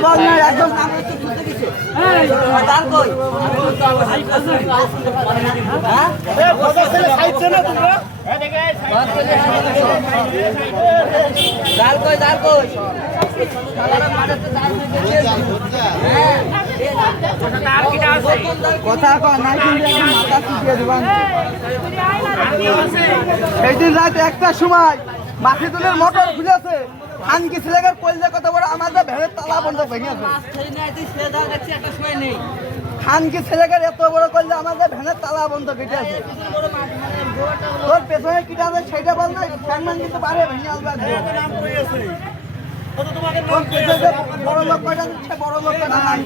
আবার না একদম কথা নাই মাথা চুকিয়ে দেবেন। সেইদিন রাত 1টার সময় মাখিদুলের মোটর খুলেছে, খানকি ছেলেকার কইলে কত বড় আমাদের ভেড়ের তালা বন্ধ ভেঙেছে। খানকি ছেলেকার এত বড় করলে আমাদের ভ্যানের তালা বন্ধ কেটে আছে। তোর পেছনে কিটা আছে সেইটা বল না, ফ্যানম্যান কিন্তু পারে ভেঙে আসবে। বড় লোক কয়টা দিচ্ছে, বড় লোক কয়টা নাই।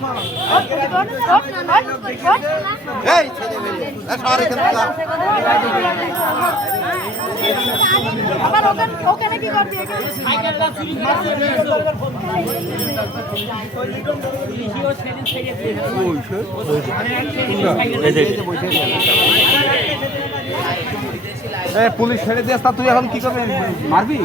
ওখানে কি করবি? পুলিশ ছেড়ে দিয়ে তা তুই এখন কি করবি? মারবি?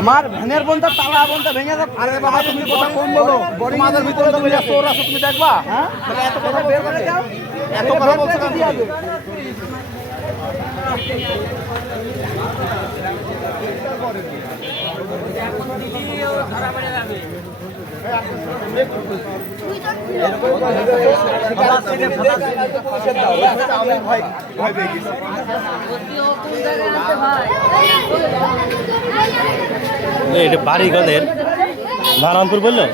আমার ভ্যানের বন্ধ তালা বন্ধ ভেঙে যাবে। আরে বাবা তুমি কথা কম বলো, তোমাদের ভিতরে তুমি চোর আছো, তুমি দেখবা। হ্যাঁ এত কথা বের করে দাও, এত কথা বলছো কি হবে? এটা বাড়িগণের নারায়ণপুর বললো,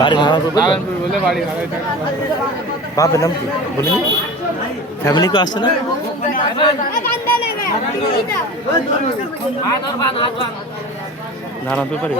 বাড়ি নারায়ণপুর বলে বাড়ি। বাপের নাম কি বলিনি? ফ্যামিলি কেউ আসছে না? নারায়ণপুর বাড়ি